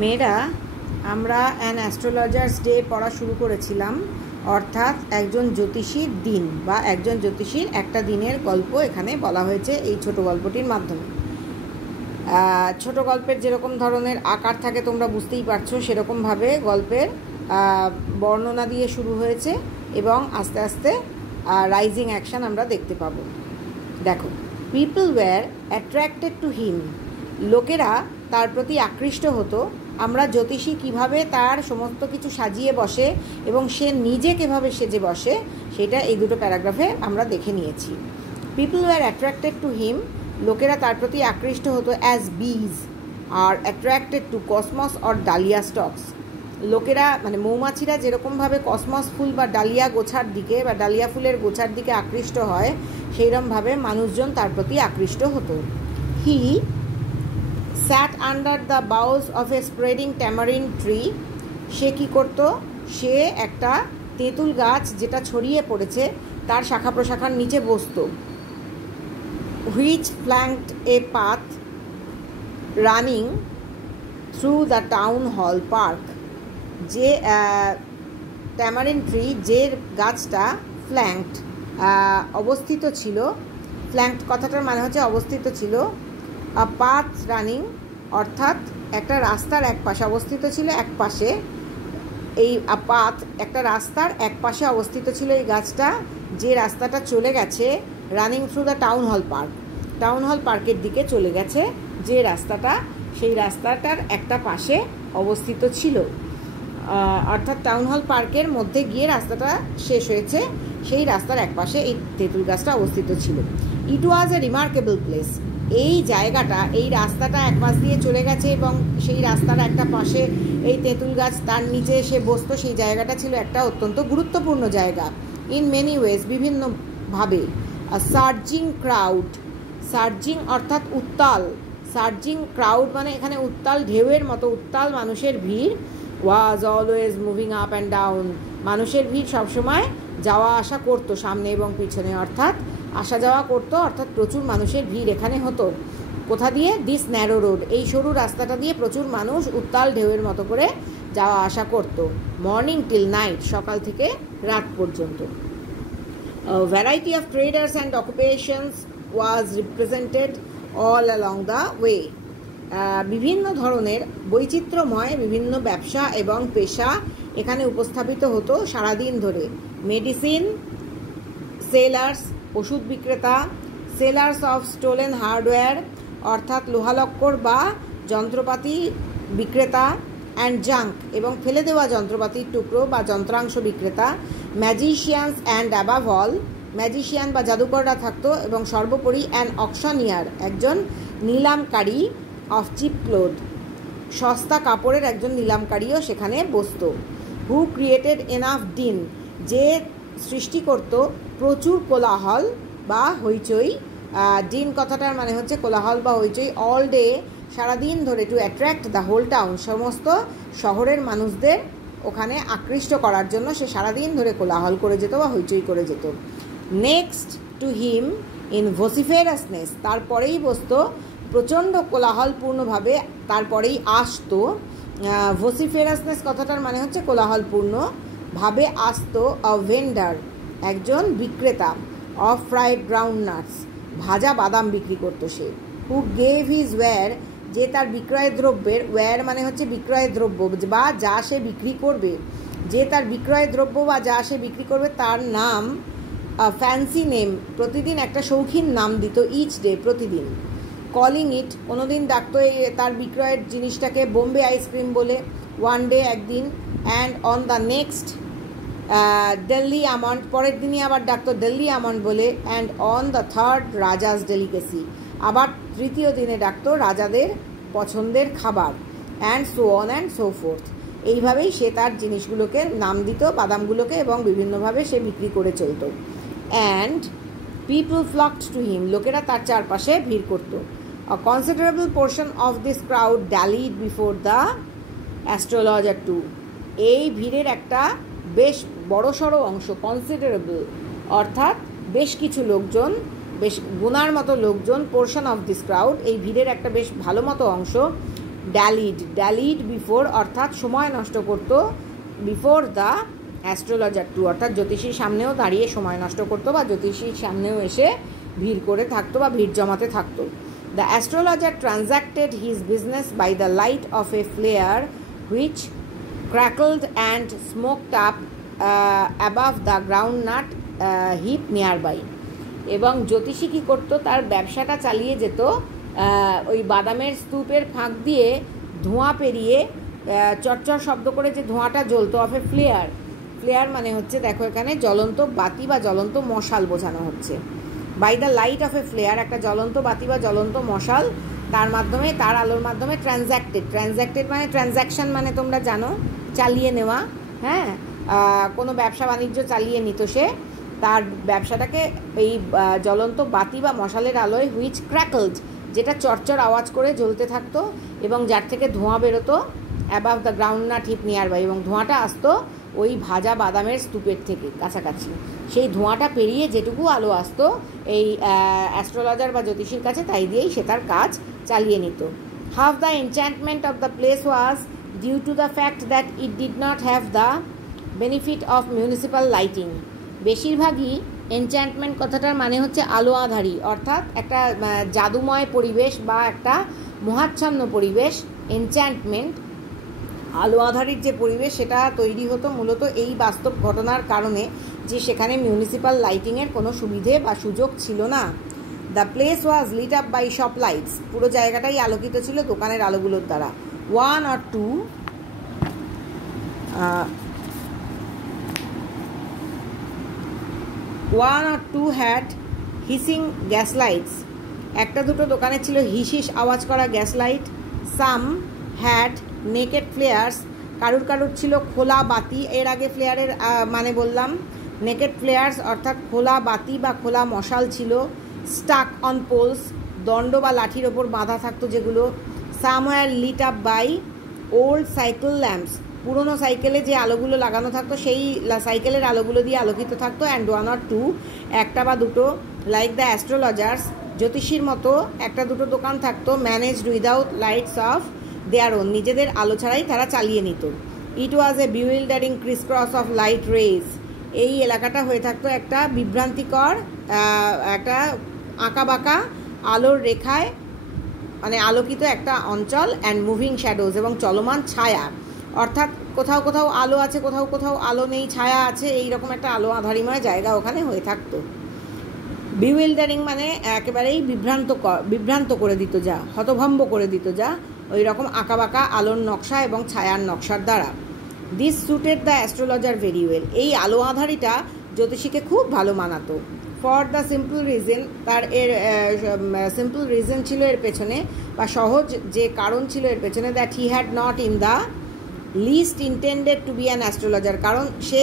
মেয়েরা আমরা an astrologers day পড়া শুরু করেছিলাম, অর্থাৎ একজন জ্যোতিষীর দিন বা একজন জ্যোতিষীর একটা দিনের গল্প এখানে বলা হয়েছে এই ছোট গল্পটির মাধ্যমে। ছোট গল্পের যেরকম ধরনের আকার থাকে তোমরা বুঝতেই পারছো, সেরকমভাবে গল্পের বর্ণনা দিয়ে শুরু হয়েছে এবং আস্তে আস্তে রাইজিং অ্যাকশন আমরা দেখতে পাবো। দেখো, people were attracted to him, লোকেরা তার প্রতি আকৃষ্ট হতো। আমরা জ্যোতিষী কিভাবে তার সমস্ত কিছু সাজিয়ে বসে এবং সে নিজে কীভাবে সেজে বসে সেটা এই দুটো প্যারাগ্রাফে আমরা দেখে নিয়েছি। People were attracted to him, লোকেরা তার প্রতি আকৃষ্ট হতো অ্যাজ বিজ আর attracted to cosmos or dahlia stocks. লোকেরা মানে মৌমাছিরা যেরকমভাবে কসমস ফুল বা ডালিয়া গোছার দিকে বা ডালিয়া ফুলের গোছার দিকে আকৃষ্ট হয়, সেইরকমভাবে মানুষজন তার প্রতি আকৃষ্ট হতো। He sat under the boughs of a spreading tamarind tree, সে কী করতো, সে একটা তেঁতুল গাছ যেটা ছড়িয়ে পড়েছে তার শাখা প্রশাখার নিচে বসতো। Which flanked a path running through the town hall park, যে ট্যামারিন ট্রি যে গাছটা ফ্ল্যাঙ্কড অবস্থিত ছিল, ফ্ল্যাঙ্কড কথাটার মানে হচ্ছে অবস্থিত ছিল। পাথ রানিং অর্থাৎ একটা রাস্তার এক পাশে অবস্থিত ছিল, এক পাশে এই পাথ একটা রাস্তার এক পাশে অবস্থিত ছিল এই গাছটা, যে রাস্তাটা চলে গেছে running through the town hall park, town hall পার্কের দিকে চলে গেছে যে রাস্তাটা, সেই রাস্তাটার একটা পাশে অবস্থিত ছিল। অর্থাৎ টাউন হল পার্কের মধ্যে গিয়ে রাস্তাটা শেষ হয়েছে, সেই রাস্তার এক পাশে এই তেঁতুল গাছটা অবস্থিত ছিল। ইট ওয়াজ এ রিমার্কেবল প্লেস, এই জায়গাটা, এই রাস্তাটা এক পাশ দিয়ে চলে গেছে এবং সেই রাস্তার একটা পাশে এই তেঁতুল গাছ, তার নিচে সে বসতো, সেই জায়গাটা ছিল একটা অত্যন্ত গুরুত্বপূর্ণ জায়গা। ইন মেনি ওয়েজ, বিভিন্নভাবে। সার্জিং ক্রাউড, সার্জিং অর্থাৎ উত্তাল, সার্জিং ক্রাউড মানে এখানে উত্তাল ঢেউয়ের মতো উত্তাল মানুষের ভিড়। Was always moving up and down, মানুষের ভিড় সবসময় যাওয়া আসা করতো সামনে এবং পিছনে, অর্থাৎ আসা যাওয়া করতো, অর্থাৎ প্রচুর মানুষের ভিড় এখানে হতো। কোথা দিয়ে? দিস ন্যারো রোড, এই সরু রাস্তাটা দিয়ে প্রচুর মানুষ উত্তাল ঢেউয়ের মতো করে যাওয়া আসা করতো। মর্নিং টিল নাইট, সকাল থেকে রাত পর্যন্ত। Variety of traders and occupations was represented all along the way, বিভিন্ন ধরনের বৈচিত্র্যময় বিভিন্ন ব্যবসা এবং পেশা এখানে উপস্থাপিত হতো সারাদিন ধরে। মেডিসিন সেলার্স, ওষুধ বিক্রেতা। সেলার্স অফ স্টোলেন হার্ডওয়্যার, অর্থাৎ লোহালক্কর বা যন্ত্রপাতি বিক্রেতা। অ্যান্ড জাঙ্ক, এবং ফেলে দেওয়া যন্ত্রপাতির টুকরো বা যন্ত্রাংশ বিক্রেতা। Magicians and above all, magician বা জাদুকররা থাকতো, এবং সর্বোপরি অ্যান অকশনিয়ার, একজন নিলামকারী। অফ চিপ ক্লোথ, সস্তা কাপড়ের একজন নিলামকারীও সেখানে বসত। হু ক্রিয়েটেড এনাফ ডিন, যে সৃষ্টি করত প্রচুর কোলাহল বা হইচই। ডিন কথাটার মানে হচ্ছে কোলাহল বা হইচই। অল ডে, সারাদিন ধরে। To attract the whole town, সমস্ত শহরের মানুষদের ওখানে আকৃষ্ট করার জন্য সে সারাদিন ধরে কোলাহল করে যেত বা হইচই করে যেত। নেক্সট টু হিম ইন ভোসিফেরাসনেস, তারপরেই বসতো প্রচণ্ড কোলাহলপূর্ণভাবে, তারপরেই আসতো। ভোসিফেরাসনেস কথাটার মানে হচ্ছে কোলাহলপূর্ণভাবে আসতো। আ ভেন্ডার, একজন বিক্রেতা। অফ ফ্রাইড গ্রাউন্ড নাটস, ভাজা বাদাম বিক্রি করতো সে। হু গেভ হিজ ওয়্যার, যে তার বিক্রয় দ্রব্যের, ওয়্যার মানে হচ্ছে বিক্রয় দ্রব্য বা যা সে বিক্রি করবে, যে তার বিক্রয় দ্রব্য বা যা সে বিক্রি করবে তার নাম, ফ্যান্সি নেম, প্রতিদিন একটা শৌখিন নাম দিত। ইচ ডে, প্রতিদিন। কলিং ইট, কোনোদিন ডাকতো তার বিক্রয়ের জিনিসটাকে বোম্বে আইসক্রিম বলে, ওয়ান ডে, একদিন। And on the next Delhi almond, পরের দিনই আবার ডাকতো দিল্লি আমন্ড বলে। And on the third Rajah's delicacy, আবার তৃতীয় দিনে ডাকতো রাজাদের পছন্দের খাবার। And so on and so forth, এইভাবেই সে তার জিনিসগুলোকে নাম দিত, বাদামগুলোকে, এবং বিভিন্নভাবে সে বিক্রি করে চলত। অ্যান্ড পিপল ফ্লকড টু হিম, লোকেরা তার চারপাশে ভিড় করত। A considerable portion of this crowd dallied before the astrologer too, এই ভিড়ের একটা বেশ বড়সড় অংশ, কনসিডারেবল অর্থাৎ বেশ কিছু লোকজন, বেশ গুনার মতো লোকজন, পোর্শন অফ দিস ক্রাউড, এই ভিড়ের একটা বেশ ভালো মতো অংশ, ড্যালিড বিফোর অর্থাৎ সময় নষ্ট করতো, বিফোর দ্য অ্যাস্ট্রোলজার টু অর্থাৎ জ্যোতিষীর সামনেও দাঁড়িয়ে সময় নষ্ট করতো বা জ্যোতিষীর সামনেও এসে ভিড় করে থাকতো বা ভিড় জমাতে থাকতো। The astrologer transacted his business by the light of a flare which crackled and smoked up above the groundnut heap nearby। এবং জ্যোতিষী কী করতো, তার ব্যবসাটা চালিয়ে যেত ওই বাদামের স্তূপের ফাঁক দিয়ে ধোঁয়া পেরিয়ে চটচট শব্দ করে যে ধোঁয়াটা জ্বলতো অফ এ ফ্লেয়ার মানে হচ্ছে দেখো এখানে জ্বলন্ত বাতি বা জ্বলন্ত মশাল বোঝানো হচ্ছে। By the light of a flare একটা জ্বলন্ত বাতি বা জ্বলন্ত মশাল, তার মাধ্যমে তার আলোর মাধ্যমে ট্রানজ্যাক্টেড মানে ট্রানজ্যাকশান মানে তোমরা জানো চালিয়ে নেওয়া, হ্যাঁ, কোনো ব্যবসা বাণিজ্য চালিয়ে নিত সে, তার ব্যবসাটাকে এই জ্বলন্ত বাতি বা মশালের আলোয় হুইচ ক্র্যাকলড যেটা চরচর আওয়াজ করে জ্বলতে থাকতো এবং যার থেকে ধোঁয়া বেরোতো above the groundnut heap nearby এবং ধোঁয়াটা আসতো ওই ভাজা বাদামের স্তূপের থেকে কাছাকাছি। সেই ধোঁয়াটা পেরিয়ে যেটুকু আলো আসতো এই অ্যাস্ট্রোলজার বা জ্যোতিষীর কাছে তাই দিয়েই সে তার কাজ চালিয়ে নিত। Half the enchantment of the place was due to the fact that it did not have the benefit of municipal lighting. বেশিরভাগই এনচ্যান্টমেন্ট কথাটার মানে হচ্ছে আলো আঁধারি অর্থাৎ একটা জাদুময় পরিবেশ বা একটা মোহাচ্ছন্ন পরিবেশ। এনচ্যান্টমেন্ট আলো আঁধারির যে পরিবেশ সেটা তৈরি হতো মূলত এই বাস্তব ঘটনার কারণে যে সেখানে মিউনিসিপ্যাল লাইটিংয়ের কোনো সুবিধে বা সুযোগ ছিল না। The place was lit up by shop lights পুরো জায়গাটাই আলোকিত ছিল দোকানের আলোগুলোর দ্বারা। One or two had hissing gas lights একটা দুটো দোকানে ছিল হিসিস আওয়াজ করা gas light. Some had naked flares কারুর ছিল খোলা বাতি। এর আগে ফ্লেয়ারের মানে বললাম নেকেড ফ্লেয়ার্স অর্থাৎ খোলা বাতি বা খোলা মশাল ছিল। স্টাক অন পোলস দণ্ড বা লাঠির ওপর বাঁধা থাকতো যেগুলো। Somewhere lit up by old cycle lamps পুরনো সাইকেলে যে আলোগুলো লাগানো থাকতো সেই সাইকেলের আলোগুলো দিয়ে আলোকিত থাকতো। অ্যান্ড ওয়ান অর টু একটা বা দুটো লাইক দ্য অ্যাস্ট্রোলজার্স জ্যোতিষীর মতো একটা দুটো দোকান থাকতো managed without lights of their own নিজেদের আলো ছাড়াই তারা চালিয়ে নিত। It was a bewildering criss cross of light rays এই এলাকাটা হয়ে থাকতো একটা বিভ্রান্তিকর একটা আঁকাবাঁকা আলোর রেখায় মানে আলোকিত একটা অঞ্চল। অ্যান্ড মুভিং শ্যাডোজ এবং চলমান ছায়া অর্থাৎ কোথাও কোথাও আলো আছে কোথাও কোথাও আলো নেই ছায়া আছে এইরকম একটা আলো আঁধারিময় জায়গা ওখানে হয়ে থাকতো। বিউইল্ডারিং মানে একেবারেই বিভ্রান্ত করে দিত যা হতভম্ব করে দিত যা ওই রকম আঁকাবাঁকা আলোর নকশা এবং ছায়ার নকশার দ্বারা। This suited the astrologer very well এই আলো আঁধারিটা জ্যোতিষীকে খুব ভালো মানাতো। ফর দ্য সিম্পল রিজন তার সিম্পল রিজন ছিল এর পেছনে বা সহজ যে কারণ ছিল এর পেছনে that he had not in the least intended to be an astrologer কারণ সে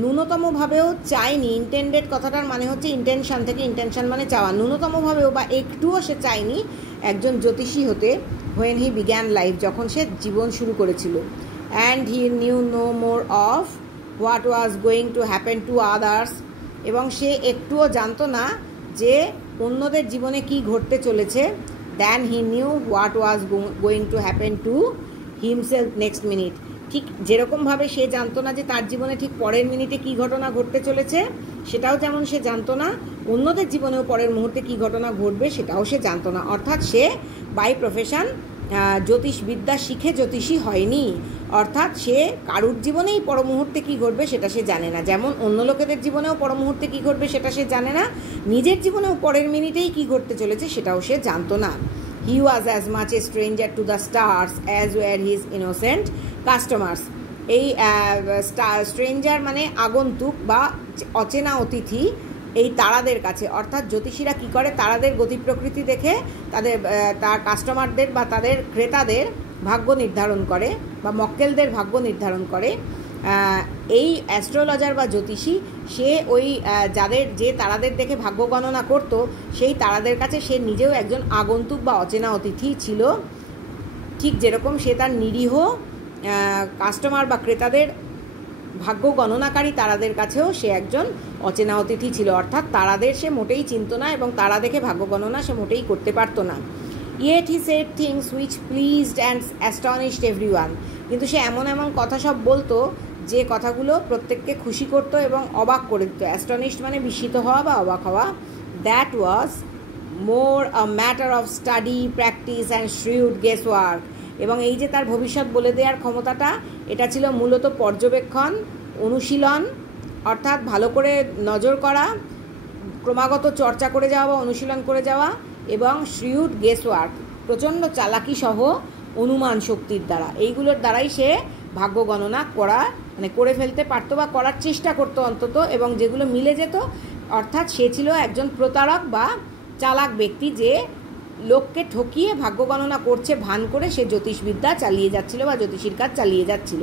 ন্যূনতমভাবেও চায়নি। ইন্টেন্ডেড কথাটার মানে হচ্ছে ইন্টেনশন থেকে ইন্টেনশন মানে চাওয়া ন্যূনতমভাবেও বা একটুও সে চায়নি একজন জ্যোতিষী হতে। হোয়েন হি বিগ্যান লাইফ যখন সে জীবন শুরু করেছিল। And he knew no more of what was going to happen to others এবং সে একটুও জানতো না যে অন্যদের জীবনে কি ঘটতে চলেছে। Than he knew what was going to happen to himself next minute ঠিক যেরকমভাবে সে জানতো না যে তার জীবনে ঠিক পরের মিনিটে কী ঘটনা ঘটতে চলেছে সেটাও যেমন সে জানতো না অন্যদের জীবনেও পরের মুহূর্তে কী ঘটনা ঘটবে সেটাও সে জানতো না। অর্থাৎ সে বাই প্রফেশন জ্যোতিষবিদ্যা শিখে জ্যোতিষী হয়নি অর্থাৎ সে কারুর জীবনেই পর মুহূর্তে কী ঘটবে সেটা সে জানে না। যেমন অন্য লোকেদের জীবনেও পর মুহূর্তে কী ঘটবে সেটা সে জানে না নিজের জীবনেও পরের মিনিটেই কী ঘটতে চলেছে সেটাও সে জানতো না। He was as much a stranger to the stars as were his innocent customers এই স্ট্রেঞ্জার মানে আগন্তুক বা অচেনা অতিথি এই তারাদের কাছে অর্থাৎ জ্যোতিষীরা কী করে তারাদের গতি প্রকৃতি দেখে তার কাস্টমারদের বা তাদের ক্রেতাদের ভাগ্য নির্ধারণ করে বা মক্কেলদের ভাগ্য নির্ধারণ করে। এই অ্যাস্ট্রোলজার বা জ্যোতিষী সে ওই যে তারাদের দেখে ভাগ্য গণনা করতো সেই তারাদের কাছে সে নিজেও একজন আগন্তুক বা অচেনা অতিথি ছিল। ঠিক যেরকম সে তার নিরীহ কাস্টমার বা ক্রেতাদের ভাগ্য গণনাকারী তারাদের কাছেও সে একজন অচেনা অতিথি ছিল অর্থাৎ তারাদের সে মোটেই চিনত না এবং তারা দেখে ভাগ্য গণনা সে মোটেই করতে পারতো না। Yet he said things which pleased and astonished everyone. কিন্তু সে এমন এমন কথা সব বলতো যে কথাগুলো প্রত্যেককে খুশি করতো এবং অবাক করে দিত। অ্যাস্টনিশড মানে বিস্মিত হওয়া বা অবাক হওয়া। That was more a matter of study, practice and shrewd guesswork. এবং এই যে তার ভবিষ্যৎ বলে দেওয়ার ক্ষমতাটা, এটা ছিল মূলত পর্যবেক্ষণ, অনুশীলন, অর্থাৎ ভালো করে নজর করা, ক্রমাগত চর্চা করে যাওয়া বা অনুশীলন করে যাওয়া, এবং শ্রিউড গেস ওয়ার্ক, প্রচণ্ড চালাকি সহ অনুমান শক্তির দ্বারা। এইগুলোর দ্বারাই সে ভাগ্য গণনা করে ফেলতে পারতো বা করার চেষ্টা করতো অন্তত, এবং যেগুলো মিলে যেত, অর্থাৎ সে ছিল একজন প্রতারক বা চালাক ব্যক্তি, যে লোককে ঠকিয়ে ভাগ্য গণনা করছে ভান করে সে জ্যোতিষবিদ্যা চালিয়ে যাচ্ছিল বা জ্যোতিষীর কাজ চালিয়ে যাচ্ছিল।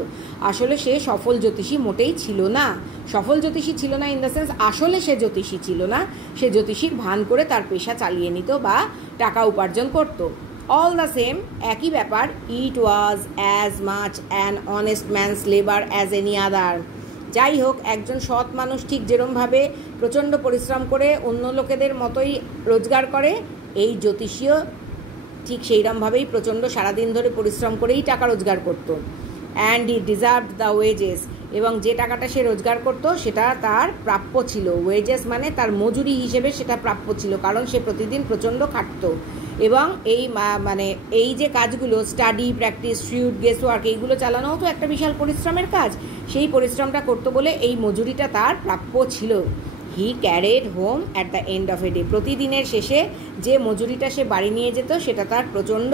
আসলে সে সফল জ্যোতিষী মোটেই ছিল না। সফল জ্যোতিষী ছিল না ইন দ্য সেন্স আসলে সে জ্যোতিষী ছিল না, সে জ্যোতিষীর ভান করে তার পেশা চালিয়ে নিত বা টাকা উপার্জন করত। অল দ্য সেম, একই ব্যাপার। It was as much an honest man's labour as any other. যাই হোক, একজন সৎ মানুষ ঠিক যেরমভাবে প্রচণ্ড পরিশ্রম করে অন্য লোকেদের মতোই রোজগার করে, এই জ্যোতিষীও ঠিক সেইরকমভাবেই প্রচণ্ড সারাদিন ধরে পরিশ্রম করেই টাকা রোজগার করতো। And he deserved the wages, এবং যে টাকাটা সে রোজগার করতো সেটা তার প্রাপ্য ছিল। ওয়েজেস মানে তার মজুরি হিসেবে সেটা প্রাপ্য ছিল, কারণ সে প্রতিদিন প্রচণ্ড খাটতো। এবং এই যে কাজগুলো, স্টাডি, প্র্যাকটিস, শ্রিউড গেস ওয়ার্ক, এইগুলো চালানোও তো একটা বিশাল পরিশ্রমের কাজ। সেই পরিশ্রমটা করতো বলে এই মজুরিটা তার প্রাপ্য ছিল। He carried home at the end of a day, প্রতিদিনের শেষে যে মজুরিটা সে বাড়ি নিয়ে যেত সেটা তার প্রচণ্ড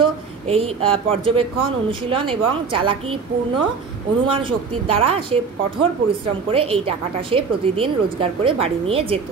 এই পর্যবেক্ষণ, অনুশীলন এবং চালাকিপূর্ণ অনুমান শক্তির দ্বারা সে কঠোর পরিশ্রম করে এই টাকাটা সে প্রতিদিন রোজগার করে বাড়ি নিয়ে যেত।